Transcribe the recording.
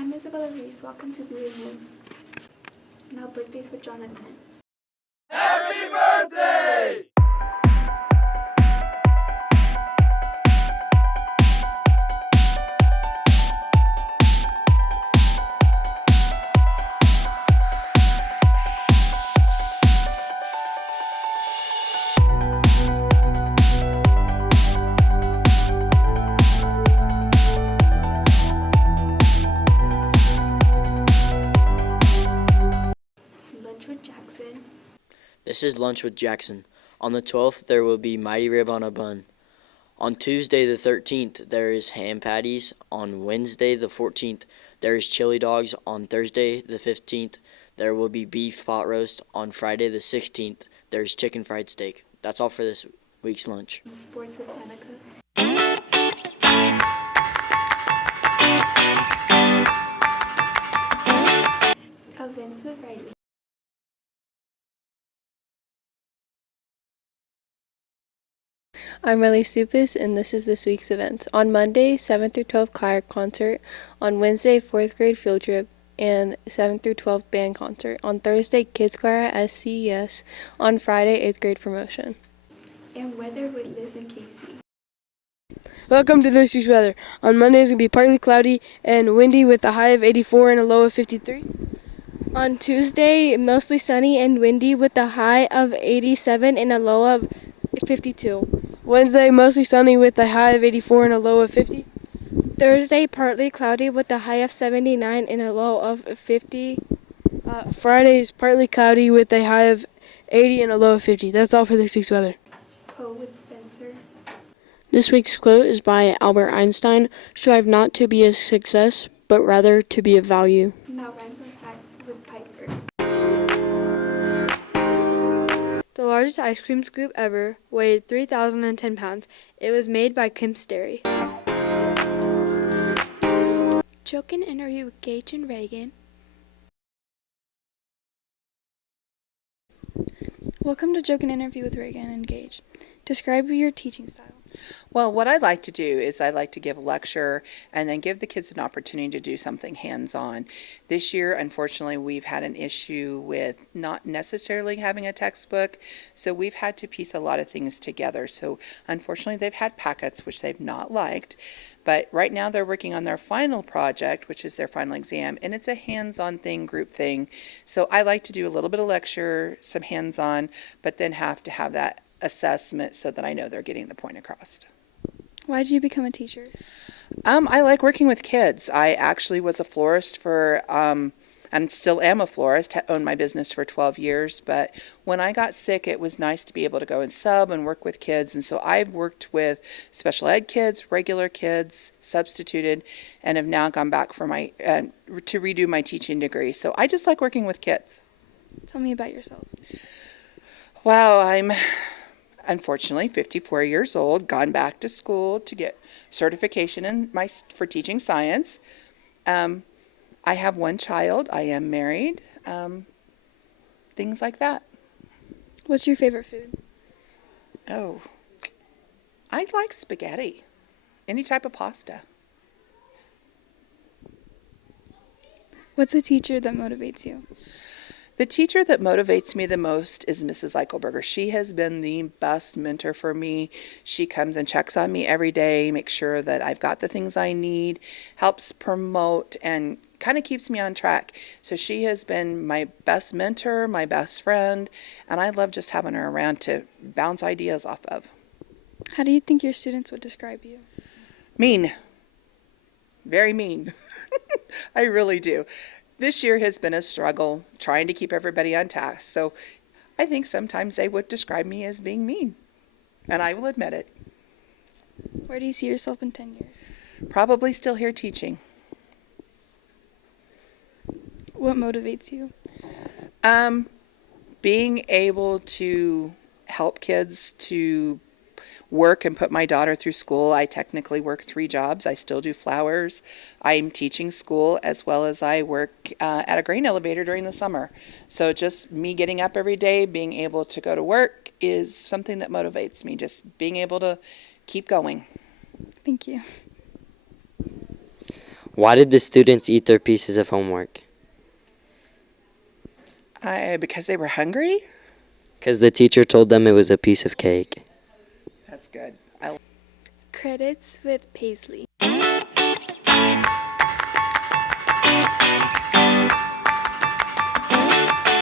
I'm Isabella Reese. Welcome to Beaver News. Now birthdays with Jonathan. Happy birthday! Lunch with Jackson. This is Lunch with Jackson. On the 12th, there will be mighty rib on a bun. On Tuesday the 13th, there is ham patties. On Wednesday the 14th, there is chili dogs. On Thursday the 15th, there will be beef pot roast. On Friday the 16th, there's chicken fried steak. That's all for this week's lunch. Sports with Danica. Events with Riley. I'm Riley Supis, and this is this week's events. On Monday, 7th through 12th choir concert. On Wednesday, 4th grade field trip and 7th through 12th band concert. On Thursday, kids choir at SCES. On Friday, 8th grade promotion. And weather with Liz and Casey. Welcome to this week's weather. On Monday, it's going to be partly cloudy and windy with a high of 84 and a low of 53. On Tuesday, mostly sunny and windy with a high of 87 and a low of 52. Wednesday, mostly sunny with a high of 84 and a low of 50. Thursday, partly cloudy with a high of 79 and a low of 50. Friday is partly cloudy with a high of 80 and a low of 50. That's all for this week's weather. Quote with Spencer. This week's quote is by Albert Einstein: "Strive not to be a success, but rather to be of value." Now rhymes with Piper. The largest ice cream scoop ever weighed 3,010 pounds. It was made by Kemp's Dairy. Joke and interview with Gage and Reagan. Welcome to Joke and Interview with Reagan and Gage. Describe your teaching style. Well, what I like to do is I like to give a lecture and then give the kids an opportunity to do something hands-on. This year, unfortunately, we've had an issue with not necessarily having a textbook, so we've had to piece a lot of things together. So unfortunately, they've had packets, which they've not liked. But right now they're working on their final project, which is their final exam, and it's a hands-on thing, group thing. So I like to do a little bit of lecture, some hands-on, but then have to have that assessment so that I know they're getting the point across. Why did you become a teacher? I like working with kids. I actually was a florist for, and still am a florist, owned my business for 12 years, but when I got sick, it was nice to be able to go and sub and work with kids, and so I've worked with special ed kids, regular kids, substituted, and have now gone back for my, to redo my teaching degree. So I just like working with kids. Tell me about yourself. Wow, I'm unfortunately 54 years old, gone back to school to get certification for teaching science. I have one child. I am married. Things like that. What's your favorite food? Oh, I like spaghetti. Any type of pasta. What's a teacher that motivates you? The teacher that motivates me the most is Mrs. Eichelberger. She has been the best mentor for me. She comes and checks on me every day, makes sure that I've got the things I need, helps promote, and kind of keeps me on track. So she has been my best mentor, my best friend, and I love just having her around to bounce ideas off of. How do you think your students would describe you? Mean. Very mean. I really do. This year has been a struggle trying to keep everybody on task. So I think sometimes they would describe me as being mean, and I will admit it. Where do you see yourself in 10 years? Probably still here teaching. What motivates you? Being able to help kids to work and put my daughter through school. I technically work 3 jobs. I still do flowers. I'm teaching school as well as I work at a grain elevator during the summer. So just me getting up every day, being able to go to work is something that motivates me, just being able to keep going. Thank you. Why did the students eat their pieces of homework? Because they were hungry? Because the teacher told them it was a piece of cake. That's good. Credits with Paisley.